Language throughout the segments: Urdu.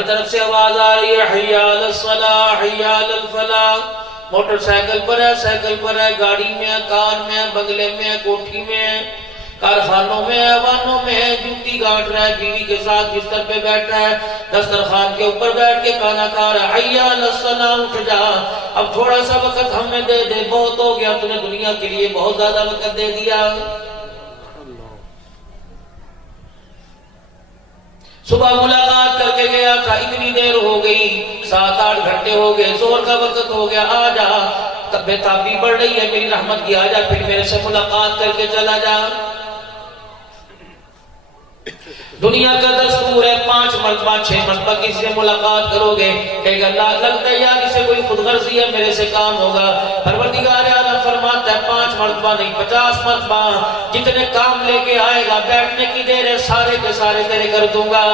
ہر طرف سے آواز آ رہی ہے حی علی الصلاح حی علی الفلاح. موٹر سائیکل پر ہے، سائیکل پر ہے، گاڑی میں ہے، کار میں ہے، بنگلے میں ہے، کوٹھی میں ہے، کارخانوں میں ہے، وانوں میں ہے، جوتی گاٹ رہا ہے، بیوی کے ساتھ بستر پہ بیٹھ رہا ہے، دسترخوان کے اوپر بیٹھ کے کھانا کھا رہا ہے. حی علی الصلاح اٹھ جا، اب تھوڑا سا وقت ہمیں دے دے، بہت ہو گیا، تو نے دنیا کے لیے بہت زیادہ وقت دے دیا. صبح ملاقات کر کے گیا تھا، اتنی دیر ہو گئی، 7-8 گھنٹے ہو گئے، زور کا وقت ہو گیا، آ جا، طبیعت بھی بڑھ رہی ہے میری رحمت کی، آ جا پھر میرے سے ملاقات کر کے چلا جا. دنیا کا دستور ہے 5 مرتبہ 6 مرتبہ کسی سے ملاقات کرو گے، کہے گا اللہ لگتا ہے یار اسے کوئی خود غرضی ہے، میرے سے کام ہوگا. پروردگار عالم فرماتا ہے 5 مرتبہ نہیں 50 مرتبہ، جتنے کام لے کے آئے گا، بیٹھنے کی دیر ہے، سارے کے سارے تیرے کر دوں گا.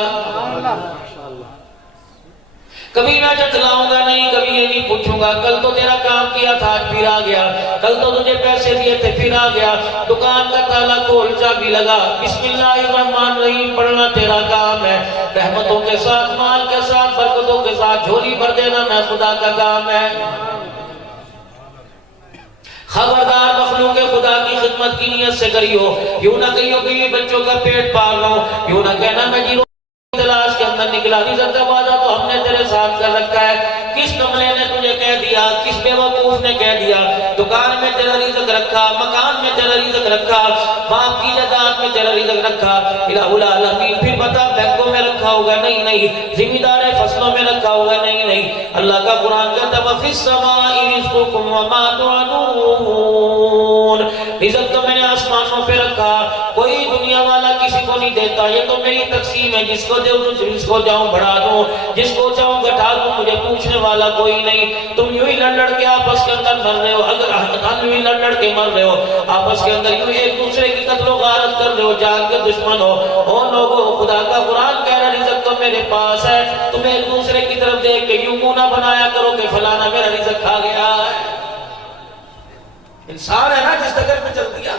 کبھی میں جتلاؤں گا نہیں، کبھی یہ نہیں پوچھوں گا کل تو تیرا کام کیا تھا آج پھر آ گیا، کل تو تجھے پیسے دیے تھے پھر آ گیا، دکان کا تالا کھول چابی لگا، بسم اللہ الرحمن الرحیم پڑھنا تیرا کام ہے، رحمتوں کے ساتھ مال کے ساتھ برکتوں کے ساتھ جھولی بھر دینا میں خدا کا کام ہے. خبردار مخلوق خدا کی خدمت کی نیت سے کریو، یوں نہ کہیو کہ یہ بچوں کا پیٹ پال رہا ہوں، یوں نہ کہنا میں جیرو تلاش کے اندر نکلا، رزق کا وعدہ تو ہم نے تیرے ساتھ کر رکھا ہے. کس کملے نے تجھے کہہ دیا، کس بیوقوف نے کہہ دیا دکان میں تیرا رزق رکھا، مکان میں تیرا رزق رکھا، باپ کی جائیداد میں تیرا رزق رکھا، الہ العالمین پھر بتا بینکوں میں رکھا ہوگا نہیں، زمیندار فصلوں میں رکھا ہوگا نہیں. اللہ کا قرآن کہتا وَفِي السَّمَاءِ رِزْقُكُمْ وَمَا تُوعَدُونَ، رزق تو میں نے آسمانوں پہ رکھا، کوئی دنیا والا کسی کو نہیں دیتا، یہ تو میری تقسیم ہے، جس کو دوں جس کو چاہوں بڑھا دوں، جس کو چاہوں گھٹا دوں، مجھے پوچھنے والا کوئی نہیں. تم یوں ہی لڑ کے آپس کے اندر مر رہے ہو، اگر ہم یوں ہی لڑ کے مر رہے ہو آپس کے اندر، یوں ایک دوسرے کی قتل و غارت کر رہے ہو، جان کے دشمن ہو. او لوگو خدا کا قرآن کہہ رہا رزق تو میرے پاس ہے، تم ایک دوسرے کی طرف دیکھ کے یوں منہ نہ بنایا کرو کہ فلانا میرا رزق کھا گیا ہے. انسان ہے نا جس طرح پہ چل دیا.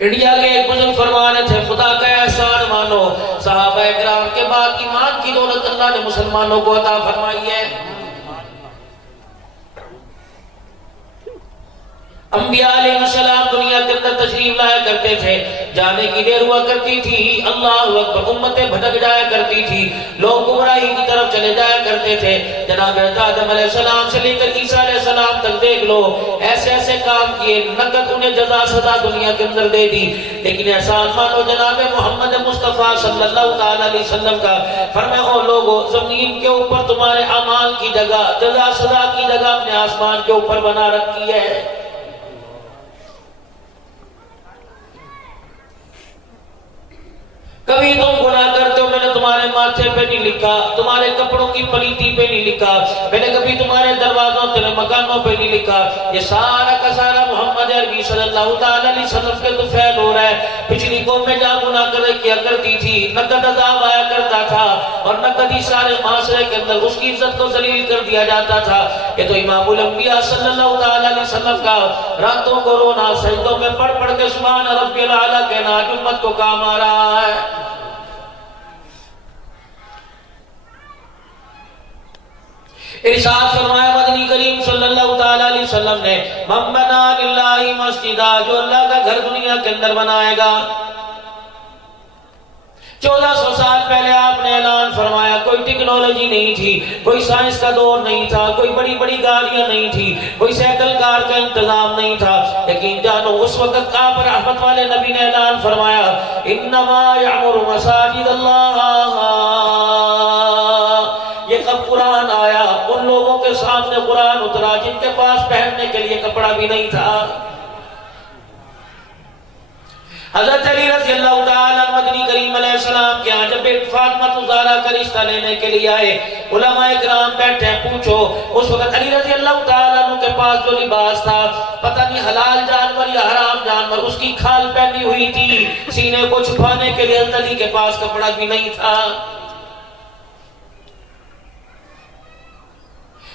انڈیا کے ایک بزرگ فرما رہے تھے خدا کا احسان مانو، صحابہ اکرام کے بعد ایمان کی دولت اللہ نے مسلمانوں کو عطا فرمائی ہے. انبیاء علیہ السلام دنیا کے اندر تشریف لایا کرتے تھے، جانے کی دیر ہوا کرتی تھی، اللہ اکبر، امتیں بھٹک جایا کرتی تھی، لوگ گمراہی کی طرف چلے جایا کرتے تھے. جناب آدم علیہ السلام سے لے کر عیسیٰ علیہ السلام تک دیکھ لو، ایسے ایسے کام کیے، نقد انہیں جزا سزا دنیا کے اندر دے دی. لیکن احسان مانو جناب محمد مصطفیٰ صلی اللہ تعالیٰ علیہ وسلم کا، فرمائے او لوگو زمین کے اوپر تمہارے اعمال کی جگہ، جزا سزا کی جگہ اپنے آسمان کے اوپر بنا رکھی ہے. کبھی تم گناہ کرتے ہو میں نے تمہارے ماتھے پہ نہیں لکھا، تمہارے کپڑوں کی پلیتی پہ نہیں لکھا، میں نے کبھی تمہارے دروازوں تیرے مکانوں پہ نہیں لکھا. یہ سارا کا سارا محمد عربی صلی اللہ تعالیٰ علیہ وسلم کے تو فعل ہو رہا ہے. پچھلی قوم میں جہاں گناہ کیا کرتی تھی، نقد عذاب آیا کرتا تھا، اور نقد ہی سارے معاشرے کے اندر اس کی عزت کو ذلیل کر دیا جاتا تھا. یہ تو امام الانبیاء صلی اللہ تعالیٰ علیہ وسلم کا راتوں کو رونا، سجدوں میں پڑھ پڑھ کے سبحان ربی الاعلیٰ کہنا آج امت کو کام آ رہا ہے. ارشاد فرمایا مدنی کریم صلی اللہ تعالیٰ علیہ وسلم نے من بنا للہ مسجدہ، جو اللہ کا گھر دنیا کے اندر بنائے گا. 1400 سال پہلے آپ نے اعلان فرمایا، کوئی ٹیکنالوجی نہیں تھی، کوئی سائنس کا دور نہیں تھا، کوئی بڑی بڑی گاڑیاں نہیں تھی، کوئی سائیکل کار کا انتظام نہیں تھا. لیکن جانو اس وقت آپ رحمت والے نبی نے اعلان فرمایا انما یعمر مساجد اللہ. یہ کب قرآن آیا؟ ان لوگوں کے سامنے قرآن اترا جن کے پاس پہننے کے لیے کپڑا بھی نہیں تھا. حضرت علی رضی اللہ تعالیٰ مدنی کریم علیہ السلام کے ہاں جب ایک فاطمہ زہرا کا رشتہ لینے کے لیے آئے، علماء اکرام بیٹھے پوچھو، اس وقت علی رضی اللہ تعالیٰ عنہ کے پاس جو لباس تھا پتہ نہیں حلال جانور یا حرام جانور، اس کی کھال پہنی ہوئی تھی، سینے کو چھپانے کے لیے علی کے پاس کپڑا بھی نہیں تھا.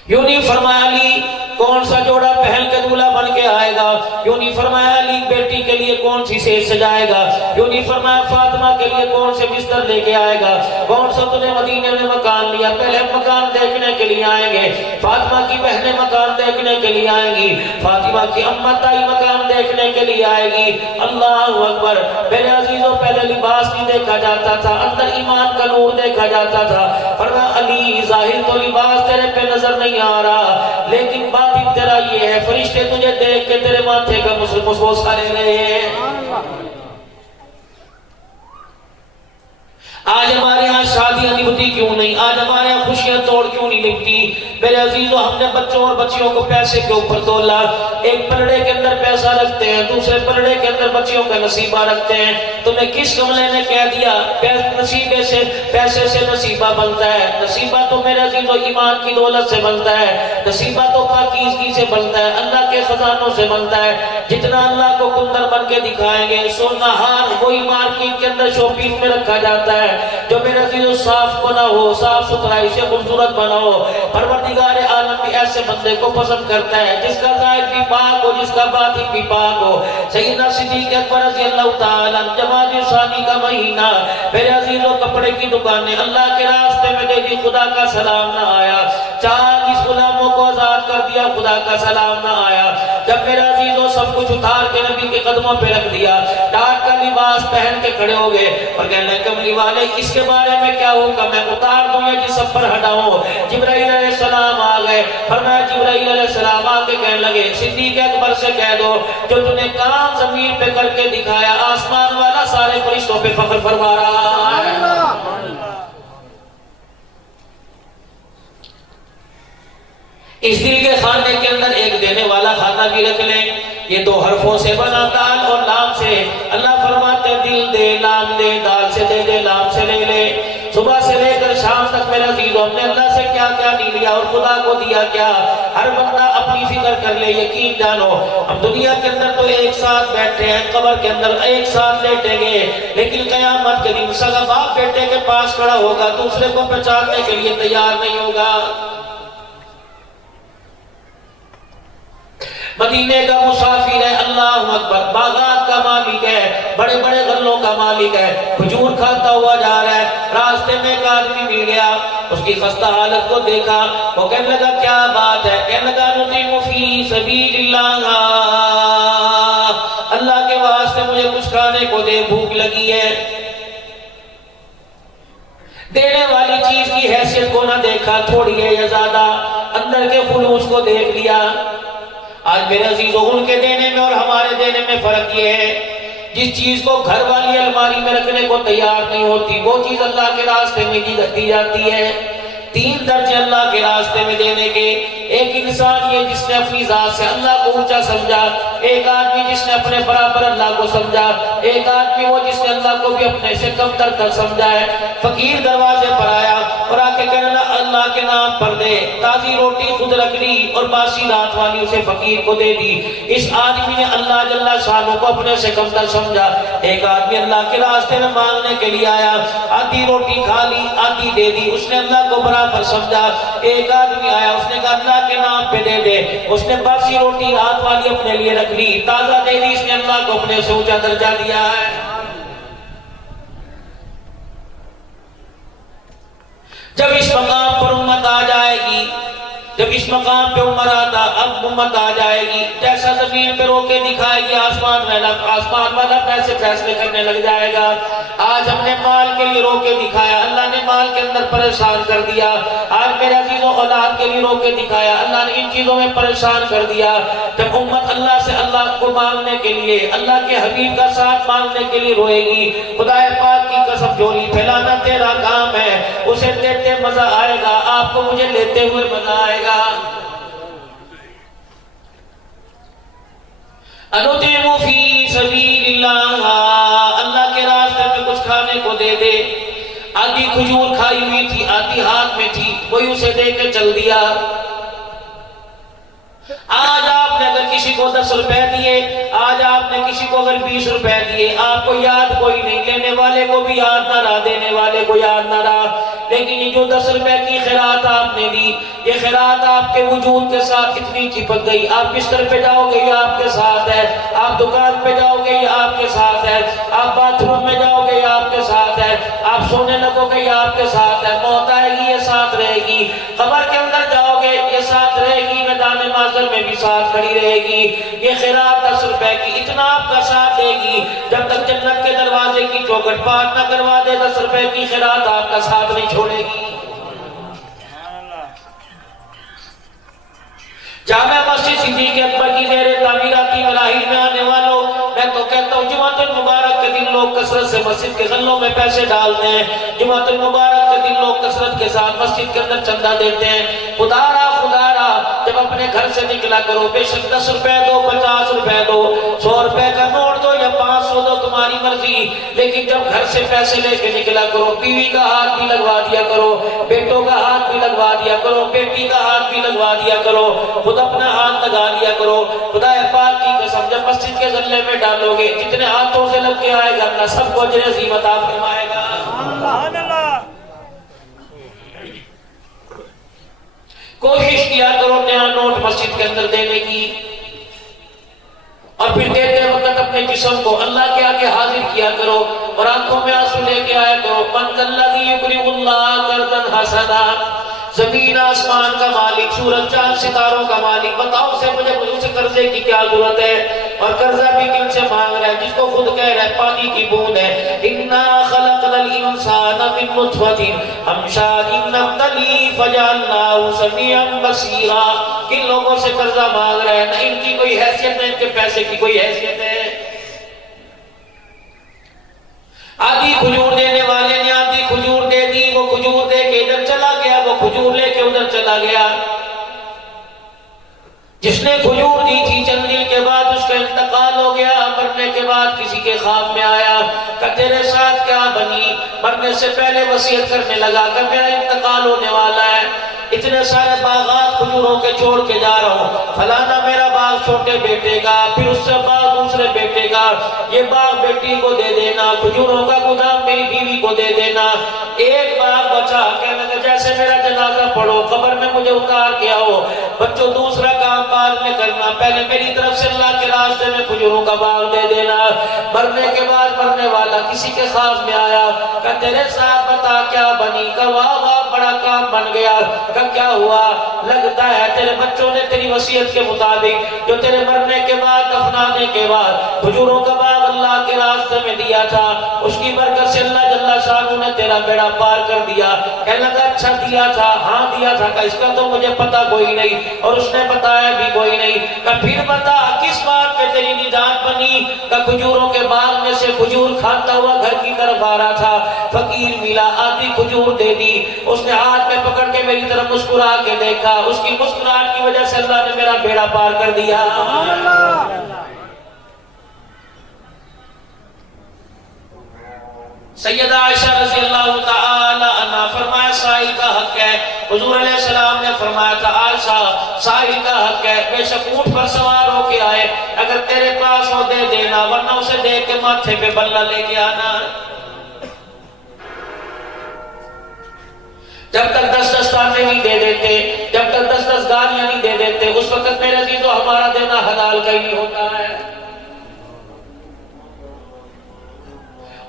یوں نہیں فرمایا علی کون سا جوڑا پہن کے دولہا بن کے آئے گا؟ کیوں نہیں فرمایا علی بیٹی کے لیے کون سی سیج سجائے گا؟ کیوں نہیں فرمایا فاطمہ کے لیے کون سے بستر لے کے آئے گا؟ کون سا تُو نے مدینے میں مکان لیا؟ پہلے مکان دیکھنے کے لیے آئیں گے، فاطمہ کی بہنیں مکان دیکھنے کے لیے آئیں گی، فاطمہ کی امت آئی مکان دیکھنے کے لیے آئے گی۔ اللہ اکبر۔ میرے عزیزوں، پہلے لباس نہیں دیکھا جاتا تھا، اندر ایمان کا نور دیکھا جاتا تھا۔ فرمایا علی ظاہر تو لباس تیرے پہ نظر نہیں آ رہا، لیکن باطن تیرا یہ ہے، فرشتے تجھے دیکھ کے تیرے ماتھے کا مسبوسہ لے رہے ہیں۔ آج ہمارے ہاں شادیاں نبھتی کیوں نہیں؟ آج ہمارے ہاں خوشیاں توڑ کیوں نہیں نبھتی؟ میرے عزیزوں، ہم نے بچوں اور بچیوں کو پیسے کے اوپر تولا۔ ایک پلڑے کے اندر پیسہ رکھتے ہیں، دوسرے پلڑے کے اندر بچیوں کا نصیبہ رکھتے ہیں۔ تمہیں کس کملے نے کہہ دیا نصیبے سے پیسے سے نصیبہ بنتا ہے؟ نصیبہ تو میرے عزیزوں ایمان کی دولت سے بنتا ہے، نصیبہ تو پاکیزگی سے بنتا ہے، اللہ کے خزانوں سے بنتا ہے۔ جتنا اللہ کو کندر بن کے دکھائیں گے، سونا ہار وہی مارکیٹ کے اندر شو پیس میں رکھا جاتا ہے۔ جو میرے عزیزوں صاف بنا ہو، صاف ستھرائی سے خوبصورت بنا ہو۔ پروردگار عالم بھی ایسے بندے کو پسند کرتا ہے جس کا ظاہر بھی پاک ہو، جس کا باطن بھی پاک ہو۔ سیدنا صدیق اکبر رضی اللہ تعالیٰ جمادی الثانی کا مہینہ، میرے عزیزوں کپڑے کی دکانیں اللہ کے راستے میں دے دی، خدا کا سلام نہ آیا۔ 40 غلاموں کو آزاد کر دیا، خدا کا سلام نہ آیا۔ جب میرے عزیزوں سب کچھ اتار کے نبی کے قدموں پہ رکھ دیا، ڈاٹ کا لباس پہن کے کھڑے ہو گئے اور کہنے لگے کملی والے اس کے بارے میں کیا ہوگا؟ میں اتار دوں یا جس سب پر ہٹاؤں؟ جبرائیل علیہ السلام آ گئے۔ فرمایا جبرائیل علیہ السلام آ کے کہنے لگے صدیق اکبر سے کہہ دو جو تم نے کام زمین پہ کر کے دکھایا، آسمان والا سارے فرشتوں پہ فخر فرما رہا ہے۔ اس دل کے خانے کے اندر ایک دینے والا خانہ بھی رکھ لیں۔ یہ 2 حرفوں سے بنا، دال اور لام سے۔ اللہ فرماتے دل دے، لام دے، دال سے دے دے، لام سے لے لے۔ صبح سے لے کر شام تک میرے عزیزوں ہم نے اللہ سے کیا کیا نہیں لیا اور خدا کو دیا کیا؟ ہر بندہ اپنی فکر کر لے، یقین جانو ہم دنیا کے اندر تو ایک ساتھ بیٹھے ہیں، قبر کے اندر ایک ساتھ لیٹیں گے، لیکن قیامت کے دن سگا باپ بیٹے کے پاس کھڑا ہوگا، دوسرے کو پہچاننے کے لیے تیار نہیں ہوگا۔ مدینے کا مسافر ہے، اللہ اکبر، باغات کا مالک ہے، بڑے بڑے غلوں کا مالک ہے، کھجور کھاتا ہوا جا رہا ہے۔ راستے میں ایک آدمی مل گیا، اس کی خستہ حالت کو دیکھا، وہ کہنے لگا کیا بات ہے؟ کہنے لگا نطعم فی سبیل اللہ، اللہ کے واسطے مجھے کچھ کھانے کو دے، بھوک لگی ہے۔ دینے والی چیز کی حیثیت کو نہ دیکھا، تھوڑی ہے یا زیادہ، اندر کے خلوص کو دیکھ لیا۔ آج میرے عزیزوں ان کے دینے میں اور ہمارے دینے میں فرق یہ ہے، جس چیز کو گھر والی الماری میں رکھنے کو تیار نہیں ہوتی وہ چیز اللہ کے راستے میں دی جاتی ہے۔ 3 درجے اللہ کے راستے میں دینے کے، ایک انسان یہ جس نے اپنی ذات سے اللہ کو اونچا سمجھا، ایک آدمی جس نے اپنے برابر اللہ کو سمجھا، ایک آدمی وہ جس نے اللہ کو بھی اپنے سے کم تر سمجھا ہے۔ فقیر دروازے پر آیا اور آ کے کہنا اللہ کے نام پر دے، تازی روٹی خود رکھ لی اور باسی رات والی اسے فقیر کو دے دی۔ اس آدمی نے اللہ جل شانہ کو اپنے سے کم تر سمجھا۔ ایک آدمی اللہ کے راستے میں مانگنے کے لیے آیا، آدھی روٹی کھا لی، آدھی دے دی، اس نے اللہ کو برابر سمجھا۔ ایک آدمی آیا، اس نے کہا اللہ کے نام پہ دے دے، اس نے باسی روٹی رات والی اپنے لیے رکھ لی، تازہ دے دی، اس نے اللہ کو اپنے سے اونچا درجہ دیا ہے۔ جب اس مقام پر امت آ جائے گی، جب اس مقام پہ اب امت آ جائے گی، جیسا زمین پہ روکے دکھائے گی، آسمان والا پیسے فیصلے کرنے لگ جائے گا۔ آج ہم نے مال کے لیے روکے دکھایا، اللہ نے مال کے اندر پریشان کر دیا۔ آج میرے عزیزوں اولاد کے لیے روکے دکھایا، اللہ نے ان چیزوں میں پریشان کر دیا۔ جب امت اللہ سے اللہ کو مانگنے کے لیے، اللہ کے حبیب کا ساتھ مانگنے کے لیے روئے گی، خدا پاک کی قسم جھولی پھیلانا تیرا کام ہے، اسے دیتے مزہ آئے گا، آپ کو مجھے لیتے ہوئے مزہ آئے گا۔ انطعم فی سبیل اللہ، اللہ کے راستے میں کچھ کھانے کو دے دے۔ آدھی کھجور کھائی ہوئی تھی، آدھی ہاتھ میں تھی، وہی اسے دے کے چل دیا۔ آج آپ نے اگر کسی کو 10 روپے دیے، آج آپ نے کسی کو اگر 20 روپے دیے، آپ کو یاد کوئی نہیں، لینے والے کو بھی یاد نہ رہا، دینے والے کو یاد نہ رہا۔ لیکن یہ جو 10 روپے کی خیرات آپ نے دی، یہ خیرات آپ کے وجود کے ساتھ اتنی چپک گئی، آپ بستر پہ جاؤ گے یہ آپ کے ساتھ ہے، آپ دکان پہ جاؤ گے یہ آپ کے ساتھ ہے، آپ باتھ روم میں جاؤ گے یہ آپ کے ساتھ ہے، آپ سونے لگو گے یہ آپ کے ساتھ ہے، موت آئے گی یہ ساتھ رہے گی، قبر کے اندر جاؤ گے یہ ساتھ رہے گی، میدان محشر میں بھی ساتھ کھڑی رہے گی۔ یہ خیرات 10 روپے کی اتنا آپ کا ساتھ دے گی، جب تک جنت کے دروازے کی چوکھٹ پار نہ کروا دے 10 روپے کی خیرات آپ کا ساتھ نہیں چھوڑے گی۔ جامع مسجد صدیق اکبر کی زیر تعمیراتی مراحل میں آنے والوں، میں تو کہتا ہوں جمعۃ المبارک کے دن لوگ کثرت سے مسجد کے غلوں میں پیسے ڈالتے ہیں، جمعۃ المبارک کے دن لوگ کثرت کے ساتھ مسجد کے اندر چندہ دیتے ہیں۔ خدا را جب اپنے گھر سے نکلا کرو، بے شک 10 روپے دو، 50 روپے دو، 100 روپے کا نوٹ دو یا 500 دو، تمہاری مرضی، لیکن جب گھر سے پیسے لے کے نکلا کرو، بیوی کا ہاتھ بھی لگوا دیا کرو، بیٹوں کا ہاتھ بھی لگوا دیا کرو، بیٹی کا ہاتھ بھی لگوا دیا کرو، خود اپنا ہاتھ لگا لیا کرو۔ خدا پاک کی قسم جب مسجد کے غلے میں ڈالو گے، جتنے ہاتھوں سے لگ کے آئے گا اللہ سب کو اجر عظیم عطا فرمائے گا۔ سبحان اللہ۔ کوشش کیا کرو نیا نوٹ مسجد کے اندر دینے کی، اور پھر دیتے وقت اپنے جسم کو اللہ کے آگے حاضر کیا کرو اور آنکھوں میں آنسو لے کے آیا کرو۔ من الذی یقرض اللہ قرضا حسنا، زمین آسمان کا مالک، سورج چاند ستاروں کا مالک، بتاؤ اسے مجھے اسے قرضے کی کیا ضرورت ہے؟ اور قرضہ بھی کن سے مانگ رہا ہے؟ جس کو خود کہہ رہا ہے پانی کی بوند ہے۔ انا خلقنا الانسان من نطفۃ امشاج نبتلیہ فجعلناہ سمیعا بصیرا۔ کن لوگوں سے قرضہ مانگ رہا ہے؟ نہ ان کی کوئی حیثیت ہے، ان کے پیسے کی کوئی حیثیت ہے۔ آدھی کھجور دینے والے نے آدھی کھجور دے دی، وہ کھجور دے کے ادھر چلا گیا، وہ کھجور لے کے ادھر چلا گیا۔ جس نے کھجور دی تھی چند دن کے بعد اس کا انتقال ہو گیا، مرنے کے بعد کسی کے خواب میں آیا کہ تیرے ساتھ کیا بنی؟ مرنے سے پہلے وصیت کرنے لگا کہ میرا انتقال ہونے والا ہے، اتنے سارے باغات کھجوروں کے چھوڑ کے جا رہا ہوں، فلانا میرا باغ چھوٹے بیٹے کا، پھر اس سے باغ دوسرے بیٹے کا، یہ باغ بیٹی کو دے دینا، کھجوروں کا گودام میری بیوی کو دے دینا۔ ایک باغ بچا، کہنے لگا جیسے میرا جنازہ پڑھو، قبر میں مجھے اتار کے آؤ، بچوں دوسرا کام بعد میں کرنا، پہلے میری طرف سے اللہ کے راستے میں کھجوروں کا باغ دے دینا۔ مرنے کے بعد مرنے والا کسی کے خواب میں آیا کہ تیرے ساتھ بتا کیا بنی؟ کہ واہ واہ بڑا کام بن گیا۔ کہ کیا ہوا؟ لگتا ہے تیرے بچوں نے تیری وصیت کے مطابق جو تیرے مرنے کے بعد دفنانے کے بعد کھجوروں کا باغ اللہ کے راستے میں دیا تھا، اس کی برکت سے اللہ جل شانہ نے تیرا بیڑا پار کر دیا۔ کہنے لگا اچھا دیا تھا؟ ہاں دیا تھا۔ کہ اس کا تو مجھے پتا کوئی نہیں اور اس نے بتایا بھی کوئی نہیں۔ کہ پھر بتا کس بات پہ تیری نجات بنی؟ کہ کھجوروں کے باغ میں سے کھجور کھاتا ہوا گھر کی طرف آ رہا تھا، فقیر ملا، آدھی کھجور دے دی، اس نے ہاتھ میں پکڑ کے میری طرف مسکرا کے دیکھا، اس کی مسکراہٹ کی وجہ سے اللہ نے میرا بیڑا پار کر دیا۔ سیدہ عائشہ رضی اللہ تعالی عنہ فرمایا سائل کا حق ہے، حضور علیہ السلام نے فرمایا تھا عائشہ سائل کا حق ہے، بے شک اونٹ پر سوار ہو کے آئے، اگر تیرے پاس ہو دے دینا، ورنہ اسے دیکھ کے ماتھے پہ بلہ لے کے آنا۔ جب تک 10 تانے نہیں دے دیتے، جب تک 10 گالیاں نہیں دے دیتے، اس وقت میرے عزیزو ہمارا دینا حلال کا ہی نہیں ہوتا ہے۔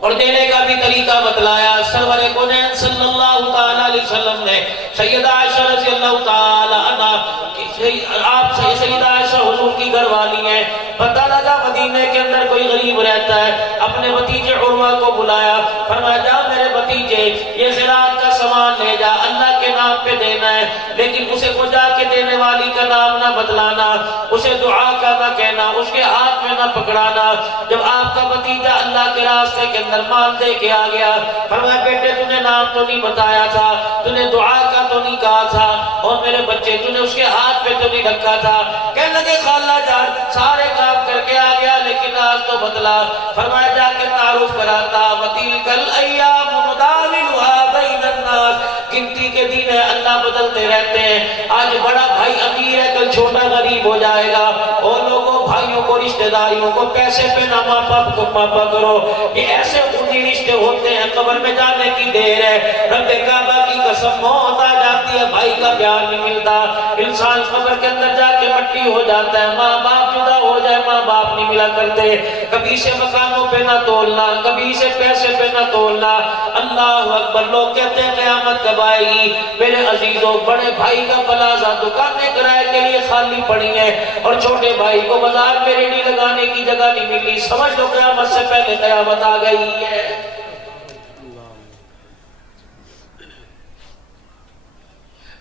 اور دینے کا بھی طریقہ بتلایا سرور کونین صلی اللہ تعالی علیہ وسلم نے۔ سیدہ عائشہ رضی اللہ تعالی عنہ، آپ سے سیدہ عائشہ حضور کی گھر والی ہیں، پتہ لگا مدینے کے اندر کوئی غریب رہتا ہے، اپنے بھتیجے عروہ کو بلایا، فرمایا جا میرے بھتیجے یہ خیرات کا سامان لے جا، اللہ کے نام پہ دینا ہے، لیکن اسے کو جا کے دینے والی کا نام نہ بتلانا، اسے دعا کا نہ کہنا، اس کے ہاتھ میں نہ پکڑانا۔ جب آپ کا بھتیجا اللہ کے راستے کے اندر مال دے کے آ گیا، فرمایا بیٹے تو نے نام تو نہیں بتایا تھا، تو نے دعا کا تو نہیں کہا تھا، اور میرے بچے تو نے اس کے ہاتھ پہ تو نہیں رکھا تھا۔ کہنے لگے خالہ جان سارے کام کر کے آ گیا لیکن آج تو بدلا۔ فرمایا جا کے تعارف کراتا، وَتِلْكَ الْأَيَّامُ نُدَاوِلُهَا بَيْنَ النَّاسِ، گنتی کے دن ہے، اللہ بدلتے رہتے ہیں، آج بڑا بھائی امیر ہے کل چھوٹا غریب ہو جائے گا، اور لوگوں بھائیوں کو رشتہ داریوں کو پیسے پہ نہ ماپا کرو، یہ ایسے سمجھی رشتے ہوتے ہیں، قبر میں جانے کی دیر ہے، رب کعبہ کی قسم موت آ جاتی ہے، بھائی کا پیار نہیں ملتا، انسان قبر کے اندر جا کے مٹی ہو جاتا ہے، ماں باپ جدا ہو جائے، ماں باپ نہیں ملا کرتے، کبھی سے مکانوں پہ نہ تولنا، کبھی سے پیسے پہ نہ تولنا۔ اللہ اکبر، لوگ کہتے ہیں قیامت کب آئے گی؟ میرے عزیزوں، بڑے بھائی کا پلازہ دکانیں کرائے کے لیے خالی پڑی ہیں، اور چھوٹے بھائی کو بازار میں ریڑھی لگانے کی جگہ نہیں ملی، سمجھ لو قیامت سے پہلے قیامت آ گئی ہے۔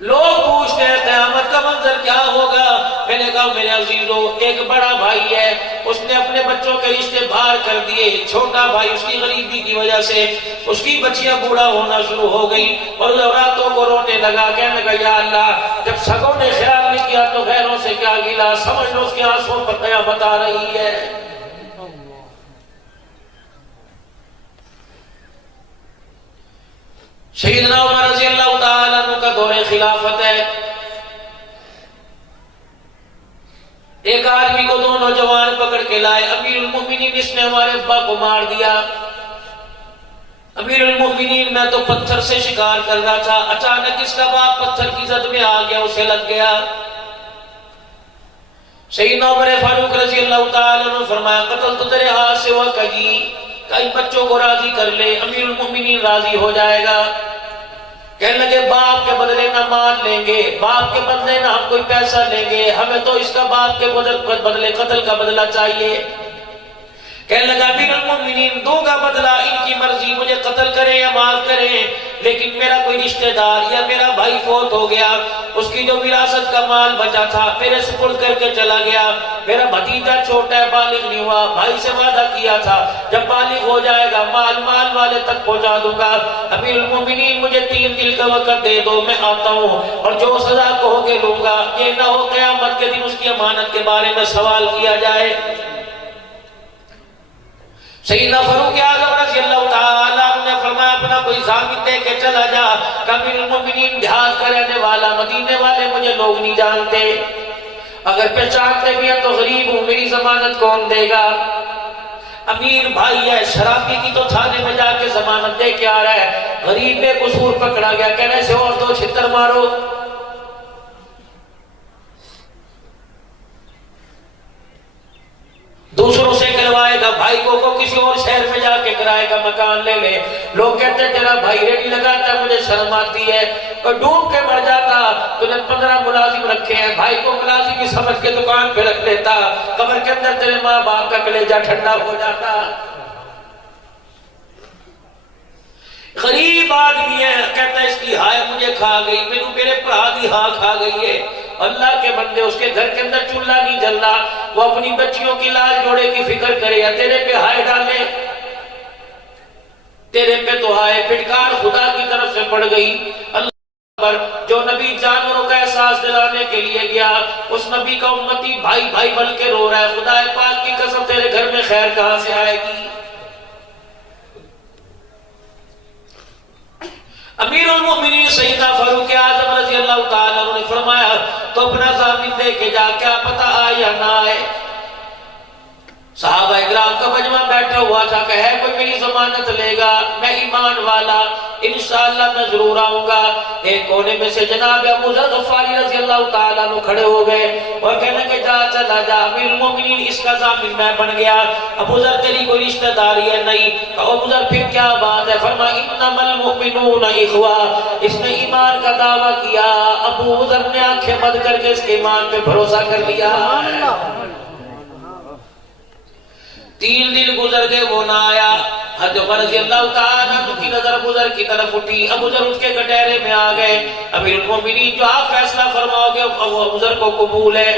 لوگ پوچھتے ہیں قیامت کا منظر کیا ہوگا؟ میں نے کہا میرے عزیزوں، ایک بڑا بھائی ہے، اس نے اپنے بچوں کے رشتے باہر کر دیے، چھوٹا بھائی اس کی غریبی کی وجہ سے اس کی بچیاں بوڑھا ہونا شروع ہو گئی، اور راتوں کو رونے لگا، کہنے لگا یا اللہ، جب سگوں نے خیال نہیں کیا تو غیروں سے کیا گلا، سمجھ لو اس کے آنسوں پر قیامت آ رہی ہے۔ سیدنا عمر رضی اللہ تعالیٰ عنہ کا دور خلافت ہے، ایک آدمی کو دو نوجوان پکڑ کے لائے، امیر المومنین اس نے ہمارے ابا کو مار دیا۔ امیر المومنین میں تو پتھر سے شکار کر رہا تھا، اچانک اس کا باپ پتھر کی زد میں آ گیا، اسے لگ گیا۔ سیدنا عمر فاروق رضی اللہ تعالیٰ عنہ فرمایا قتل تو تیرے ہاتھ سے ہوا، کئی بچوں کو راضی کر لے، امیر المومنین راضی ہو جائے گا۔ کہنے لگے باپ کے بدلے نہ مال لیں گے، باپ کے بدلے نہ ہم کوئی پیسہ لیں گے، ہمیں تو اس کا باپ کے بدلے قتل کا بدلہ چاہیے۔ کہنے لگا امیر المومنین دوں گا بدلہ، ان کی مرضی، مجھے قتل کریں یا معاف کریں، لیکن میرا کوئی رشتہ دار یا میرا بھائی فوت ہو گیا، اس کی جو وراثت کا مال بچا تھا میرے سپرد کر کے چلا گیا، میرا بھتیجا چھوٹا ہے بالغ نہیں ہوا، بھائی سے وعدہ کیا تھا جب بالغ ہو جائے گا مال والے تک پہنچا دوں گا، امیر المومنین مجھے 3 دن کا وقت دے دو، میں آتا ہوں اور جو سزا کہو گے لوں گا، یہ نہ ہو قیامت کے دن اس کی امانت کے بارے میں سوال کیا جائے۔ سیدنا فاروق اعظم رضی اللہ تعالیٰ عنہ نے فرمایا اپنا کوئی ضامن دے کے چلا جا، کہ امیر المومنین دیہات کا رہنے والا، مدینے والے مجھے لوگ نہیں جانتے، اگر پہچانتے بھی ہیں تو غریب ہوں، میری ضمانت کون دے گا؟ امیر بھائی ہے، شرابی کی تو تھانے میں جا کے ضمانت دے کے آ رہا ہے، غریب بے قصور پکڑا گیا، کہنے سے اور 2 چھتر مارو۔ دوسروں سے کروائے گا، بھائی کو کسی اور شہر میں جا کے کرائے گا، مکان لے لے، لوگ کہتے ہیں تیرا بھائی ریڈی لگاتا ہے، مجھے شرم آتی ہے، اور ڈوب کے مر جاتا، تو نے 15 ملازم رکھے ہیں، بھائی کو ملازم کی سمجھ کے دکان پہ رکھ دیتا، قبر کے اندر تیرے ماں باپ کا کلیجہ ٹھنڈا ہو جاتا۔ غریب آدمی ہے، کہتا ہے اس کی ہائے مجھے کھا گئی، میرے بھرا دی ہاں کھا گئی ہے، اللہ کے بندے، اس کے گھر کے اندر چولہا نہیں جل رہا، وہ اپنی بچیوں کی لال جوڑے کی فکر کرے یا تیرے پہ ہائے ڈالے، تیرے پہ تو ہائے، پھٹکار خدا کی طرف سے پڑ گئی۔ اللہ پر جو نبی جانوروں کا احساس دلانے کے لیے گیا، اس نبی کا امتی بھائی بھائی بن کے رو رہا ہے، خدا پاک کی قسم تیرے گھر میں خیر کہاں سے آئے گی؟ امیر المومنین سیدنا فاروق اعظم رضی اللہ تعالیٰ عنہ نے فرمایا تو اپنا ضامن دے کے جا، کیا پتہ آئے یا نہ آئے۔ صحابہ اکرام کا مجمع بیٹھا ہوا تھا کہ ہے کوئی میری ضمانت لے گا، میں ایمان والا، انشاءاللہ میں ضرور آؤں گا۔ ایک کونے میں سے جناب ابو ذر غفاری رضی اللہ تعالیٰ عنہ کھڑے ہو گئے اور کہنے کہ جا چلا جا، امیر المومنین اس کا ضامن میں بن گیا۔ ابو ذر تیری کوئی رشتہ داری ہے؟ نہیں۔ ابو ذر پھر کیا بات ہے؟ فرمایا انما المؤمنون اخوہ، اس نے ایمان کا دعویٰ کیا، ابو ذر نے آنکھیں بند کر کے اس کے ایمان پہ بھروسہ کر لیا۔ 3 دن گزر گئے، وہ نہ آیا۔ حضرت عمر رضی اللہ تعالیٰ عنہ کی نظر ابو ذر کی طرف اٹھی، ابو ذر اٹھ کے کٹہرے میں آ گئے۔ امیر المومنین جو آپ فیصلہ فرماؤ گے ابو ذر کو قبول ہے۔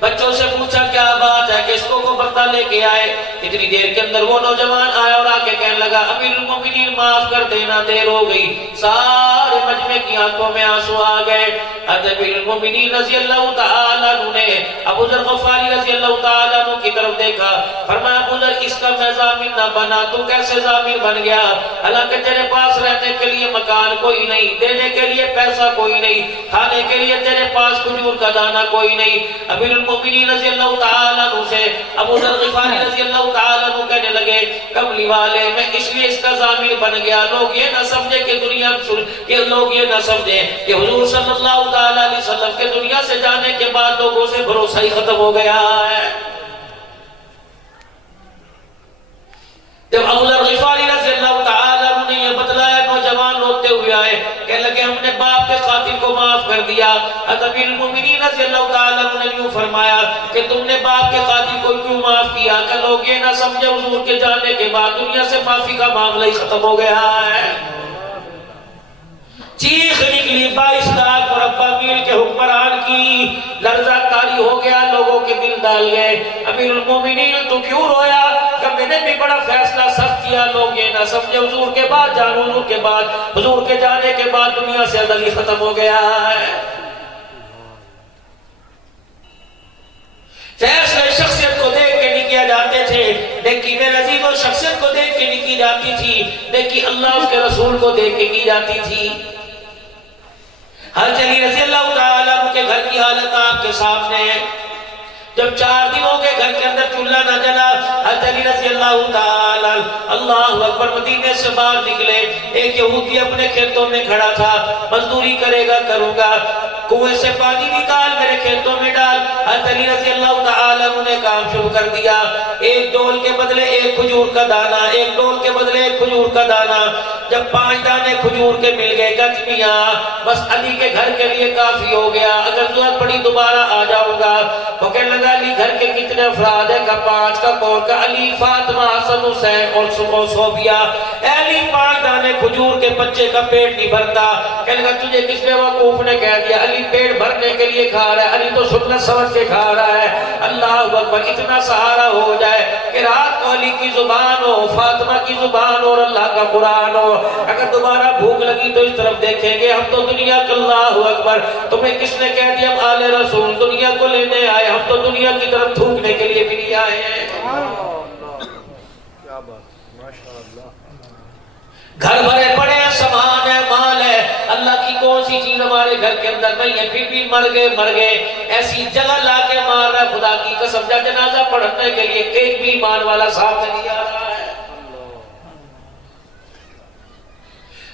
بچوں سے پوچھا کیا بات ہے کہ اس کو بردہ لے کے آئے۔ اتنی دیر کے اندر وہ نوجوان آیا اور آ کے کہنے لگا امیر المومنین معاف کر دینا، دیر ہو گئی۔ سارے مجمع کی آنکھوں میں آنسو آ گئے۔ حضرت امیر المومنین رضی اللہ تعالیٰ عنہ نے ابو ذر غفاری رضی اللہ تعالیٰ عنہ کی طرف دیکھا، فرمایا ابو ذر اس کا میں ضامن نہ بنا، تو کیسے ضامن بن گیا؟ حالانکہ تیرے پاس رہنے کے لیے مکان کوئی نہیں، دینے کے لیے پیسہ کوئی نہیں، کھانے کے لیے تیرے پاس کھجور کا دانہ کوئی نہیں۔ امیر المومنین رضی اللہ تعالیٰ عنہ سے ابو ذر غفاری رضی اللہ تعالیٰ عنہ کہنے لگے کملی والے لے، میں اس لیے اس کا ضامن بن گیا، لوگ یہ نہ سمجھے کہ لوگ یہ نہ سمجھے کہ حضور صلی اللہ تعالی علیہ وسلم کے دنیا سے جانے کے بعد لوگوں سے بھروسہ ہی ختم ہو گیا ہے۔ جب ابو ذر غفاری رضی اللہ تعالی عنہ نے یہ بتلایا، نوجوان روتے ہوئے آئے، کہنے لگے ہم نے باپ کے قاتل کو معاف کر دیا۔ امیر المومنین رضی اللہ تعالی عنہ نے یوں فرمایا کہ تم نے باپ کے قاتل کو کیوں معاف کیا؟ کہ لوگ یہ نہ سمجھے حضور کے جانے کے بعد دنیا سے معافی کا معاملہ ہی ختم ہو گیا ہے۔ چیخ نکلی 22 لاکھ مربع میل کے حکمران کی، لرزہ طاری ہو گیا، لوگوں کے دل ڈال گئے۔ امیر المومنین تو کیوں رویا؟ کہ میں نے بھی بڑا فیصلہ سخت کیا، لوگ یہ نہ سمجھے حضور کے بعد حضور کے جانے کے بعد دنیا سے ازل ہی ختم ہو گیا ہے۔ فیصلے شخصیت کو دیکھ کے نہیں کیا جاتے تھے، لیکن میرے عزیزوں شخصیت کو دیکھ کے نہیں کی جاتی تھی، لیکن اللہ اس کے رسول کو دیکھ کے کی جاتی تھی۔ حضرت علی رضی اللہ تعالی عنہ کے گھر کی حالت آپ کے سامنے ہے۔ جب 4 دن ہو گئے گھر کے اندر چولہا نہ جلا، حضرت علی رضی اللہ تعالی اللہ اکبر مدینے سے باہر نکلے۔ ایک یہودی اپنے کھیتوں میں کھڑا تھا، مزدوری کرے گا کروں گا، کنویں سے پانی نکال میرے کھیتوں میں ڈال۔ حضرت علی رضی اللہ تعالی عنہ نے کام شروع کر دیا، ایک ڈول کے بدلے ایک کھجور کا دانہ، ایک ڈول کے بدلے ایک کھجور کا دانہ۔ جب 5 دانے کھجور کے مل گئے، گج میاں بس علی کے گھر کے لیے کافی ہو گیا، اگر ضرورت پڑی دوبارہ آ جاؤں گا۔ وہ کہنے لگا علی گھر کے کتنے افراد ہیں؟ کا 5 کا کون؟ کا علی، فاطمہ، حسن، حسین اور صوفیہ۔ اے علی 5 دانے کھجور کے بچے کا پیٹ نہیں بھرتا۔ کہنے لگا تجھے کس نے وقوف نے کہہ دیا؟ علی پیٹ بھرنے کے لیے کھا رہا ہے، علی تو سنت سمجھ کے کھا رہا ہے۔ اللہ اکبر، اتنا سہارا ہو جائے کہ رات کو علی کی زبان ہو، فاطمہ کی زبان ہو اور اللہ کا قرآن ہو۔ اگر دوبارہ بھوک لگی تو اس طرف دیکھیں گے، ہم تو دنیا کا، اللہ اکبر، تمہیں کس نے کہہ دیا ہم آل رسول دنیا کو لینے آئے؟ ہم تو دنیا کی طرف تھوکنے کے لیے بھی نہیں آئے ہیں۔ گھر بھرے پڑے ہیں، سامان ہے، مال ہے، اللہ کی کون سی چیز ہمارے گھر کے اندر نہیں ہے؟ پھر بھی مر گئے۔ ایسی جگہ لا کے مار رہا ہے، خدا کی قسم جنازہ پڑھنے کے لیے ایک بھی ایمان والا سامنے نہیں آ رہا ہے۔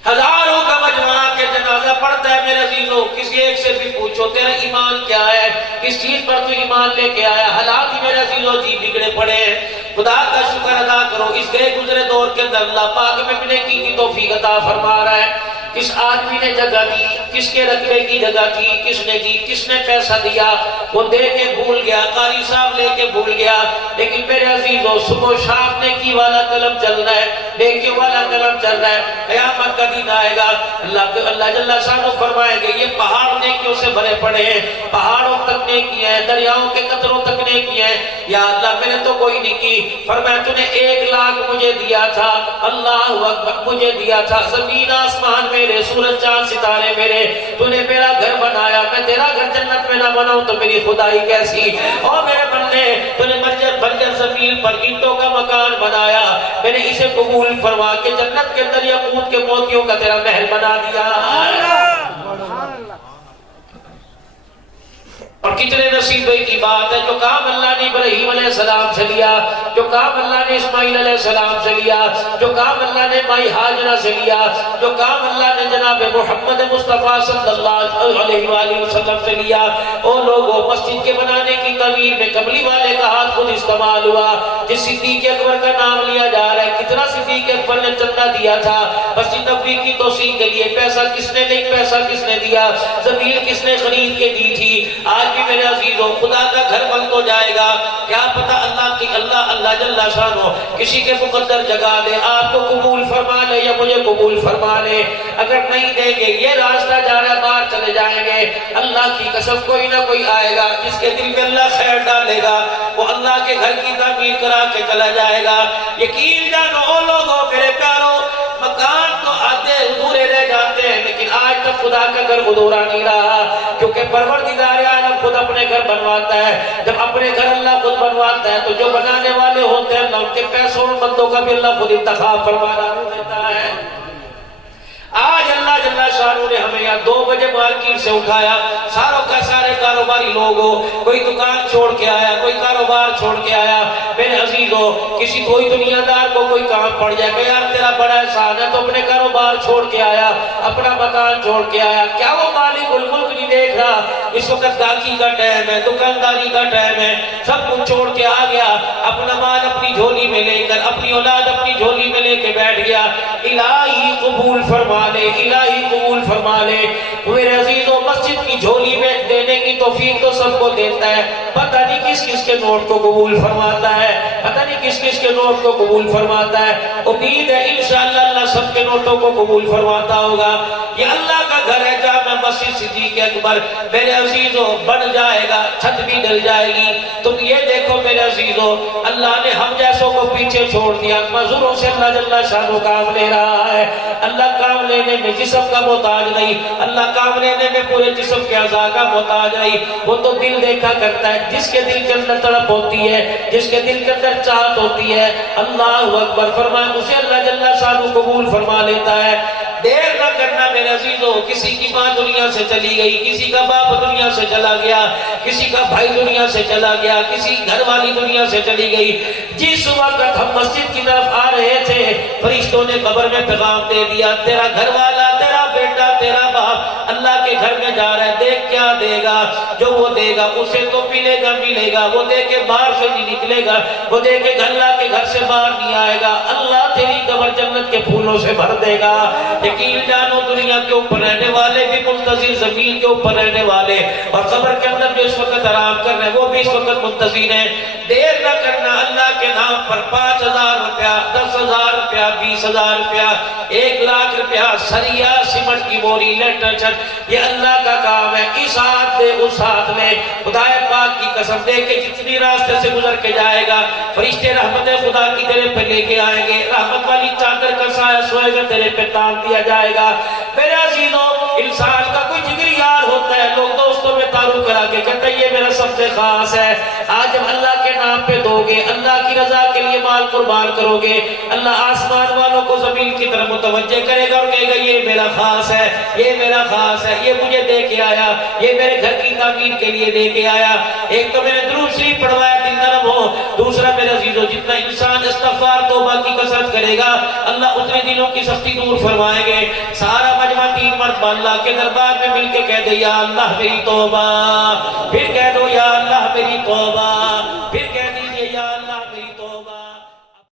ہزاروں کا مجموعہ کے جنازہ پڑھتا ہے۔ میرے عزیزوں کسی ایک سے بھی پوچھو تیرا ایمان کیا ہے، کس چیز پر تو ایمان لے کے آیا؟ حالات ہی میرے عزیزوں جی بگڑے پڑے ہیں۔ خدا کا شکر ادا کرو، اس گئے گزرے دور کے اندر اللہ پاک میں اپنے کی توفیق عطا فرما رہا ہے۔ کس آدمی نے جگہ دی، کس کے رقبے کی جگہ تھی، کس نے دی، کس نے پیسہ دیا، وہ دے کے بھول گیا، قاری صاحب لے کے بھول گیا۔ لیکن میرے عزیزوں صبح و شام نیکی والا قلم چل رہا ہے، نیکی والا قلم چل رہا ہے۔ قیامت کا دن آئے گا، اللہ جل شانہ فرمائے گے یہ پہاڑ نیکیوں سے بھرے پڑے ہیں، پہاڑوں تک نیکی ہیں، دریاؤں کے قطروں تک نیکی ہیں۔ یا اللہ میں نے تو کوئی نہیں کی۔ فرمایا تو نے 1 لاکھ مجھے دیا تھا، اللہ اکبر، مجھے دیا تھا، زمین آسمان میرے، سورج چاند ستارے میرے، تو نے میرا گھر بنایا، میں تیرا گھر جنت میں نہ بناؤں تو میری خدائی کیسی؟ اور میرے بندے تو نے بنجر زمین پر اینٹوں کا مکان بنایا، میں نے اسے قبول فرما کے جنت کے اندر یاقوت کے موتیوں کا تیرا محل بنا دیا۔ اور کتنے نصیبے کی بات ہے، جو کام اللہ نے ابراہیم علیہ السلام سے لیا، جو کام اللہ نے اسماعیل علیہ السلام سے لیا، جو کام اللہ نے مائی ہاجرہ سے لیا، جو کام اللہ نے جناب محمد مصطفیٰ صلی اللہ علیہ وآلہ وسلم سے لیا، وہ لوگوں مسجد کے بنانے کی تعمیر میں کملی والے کا ہاتھ خود استعمال ہوا۔ جس صدیق اکبر کا نام لیا جا رہا ہے، کتنا صدیق اکبر نے چندہ دیا تھا مسجد نبوی کی توسیع کے لیے؟ پیسہ کس نے نہیں، پیسہ کس نے دیا، زمین کس نے خرید کے دی تھی؟ آج بھی میرے عزیزوں خدا کا گھر بند ہو جائے گا، کیا پتہ اللہ جل شانہ کسی کے مقدر جگہ دے، آپ کو قبول فرما لے یا مجھے قبول فرما لے۔ اگر نہیں دیں گے، یہ راستہ جا رہا ہے، باہر چلے جائیں گے، اللہ کی قسم کوئی نہ کوئی آئے گا جس کے دل میں اللہ خیر ڈالے گا، وہ اللہ کے گھر کی تعمیر کرا کے چلا جائے گا۔ یقین جانو او لوگوں میرے پیاروں، مکان تو آدھے ادھورے رہ جاتے ہیں، لیکن آج تک خدا کا گھر ادھورا نہیں رہا، کیونکہ پروردگار عالم خود اپنے گھر بنواتا ہے۔ جب اپنے گھر اللہ خود بنواتا ہے تو جو بنانے والے ہوتے ہیں اللہ ان کے پیسوں اور بندوں کا بھی اللہ خود انتخاب فرمانا دیتا ہے۔ آج اللہ جل شانہ نے ہمیں یہاں 2 بجے مارکیٹ سے اٹھایا، ساروں کا سارے کاروباری لوگ ہو، کوئی دکان چھوڑ کے آیا، کوئی کاروبار چھوڑ کے آیا۔ میرے عزیزو، کسی کوئی دنیا دار کو کوئی کام پڑ جائے کہ یار تیرا بڑا احسان ہے تو اپنے کاروبار چھوڑ کے آیا، اپنا مکان چھوڑ کے آیا، کیا وہ مالک الملک نہیں دیکھ رہا؟ اس وقت گاہکی کا ٹائم ہے، دکانداری کا ٹائم ہے، سب کچھ چھوڑ کے آ گیا، اپنا مال اپنی جھولی میں لے کر، اپنی اولاد اپنی جھولی میں لے کے بیٹھ گیا۔ الہی قبول فرما لے، الہی قبول فرما لے۔ میرے عزیزو، مسجد کی جھولی میں دینے کی توفیق تو سب کو دیتا ہے، پتہ نہیں کس کس کے نوٹ کو قبول فرماتا ہے، پتہ نہیں کس کس کے نوٹ کو قبول فرماتا ہے۔ امید ہے انشاءاللہ اللہ سب کے نوٹوں کو قبول فرماتا ہوگا۔ یہ اللہ کا گھر ہے جامع مسجد صدیق اکبر، میرے عزیزو بن جائے گا، چھت بھی ڈل جائے گی۔ تم یہ دیکھو میرے عزیزو، اللہ نے ہم جیسوں کو پیچھے چھوڑ دیا، مزدوروں سے اللہ جل شانہ کام لے رہا ہے۔ اللہ کام لینے میں جسم کا محتاج نہیں، اللہ کام لینے میں پورے جسم کے اعضاء کا محتاج نہیں، وہ تو دل دیکھا کرتا ہے۔ جس کے دل کے اندر تڑپ ہوتی ہے، جس کے دل کے اندر چاہت ہوتی ہے، اللہ اکبر فرمائے، اسے اللہ جل شانہ قبول فرما لیتا ہے۔ دیر نہ کرنا میرے عزیزو، کسی کی ماں دنیا سے چلی گئی، کسی کا باپ دنیا سے چلا گیا، کسی کا بھائی دنیا سے چلا گیا، کسی گھر والی دنیا سے چلی گئی۔ جس وقت ہم مسجد کی طرف آ رہے تھے، فرشتوں نے قبر میں پیغام دے دیا، تیرا گھر والا، تیرا بیٹا، تیرا باپ اللہ کے گھر میں جا رہا ہے، دیکھ کیا دے گا؟ جو وہ دے گا اسے تو ملے گا، ملے گا، وہ دے کے باہر سے نہیں نکلے گا، وہ دے کے اللہ کے گھر سے باہر نہیں آئے گا، اللہ تیری قبر جنت کے پھولوں سے بھر دے گا۔ یقین جانو، دنیا کے اوپر رہنے والے بھی منتظر، زمین کے اوپر رہنے والے اور قبر کے اندر جو اس وقت آرام کر رہے ہیں وہ بھی اس وقت منتظر ہیں۔ دیر نہ کرنا، اللہ کے نام پر 5,000 روپیہ، 10,000 روپیہ، 20,000 روپیہ، 1,00,000 روپیہ، سریا، سیمنٹ کی بوری، لیٹر چھت، یہ اللہ کا کام ہے۔ اس ہاتھ دے، اس ہاتھ میں، خدا پاک کی قسم دے کے جتنی راستے سے گزر کے جائے گا، فرشتے رحمت خدا کی تیرے پہ لے کے آئیں گے، رحمت والی چادر کا سایہ سوئے گا، تیرے پہ تان دیا جائے گا۔ میرے عزیزو، انسان کا کوئی جگری یار ہوتا ہے، لوگ دوستوں میں تعارف کرا کے کہتے ہیں یہ میرا سب سے خاص ہے۔ آج جب اللہ کے نام پہ دو گے، اللہ کی رضا کے لیے مال قربان کرو گے، اللہ آسمان والوں کو زمین کی طرف متوجہ کرے گا اور کہے گا یہ میرا خاص ہے، یہ میرا خاص ہے، یہ مجھے دے کے آیا، یہ میرے گھر کی تعمیر کے لیے دے کے آیا۔ ایک تو میں نے درود شریف پڑھوایا، دل نرم ہو۔ دوسرا میرے عزیزو، جتنا انسان استغفار توبہ کی کثرت کرے گا، اللہ اتنے دلوں کی سختی دور فرمائیں گے۔ سارا مجمع 3 مرتبہ اللہ کے دربار میں مل کے کہہ دے یا اللہ میری توبہ، پھر کہہ دو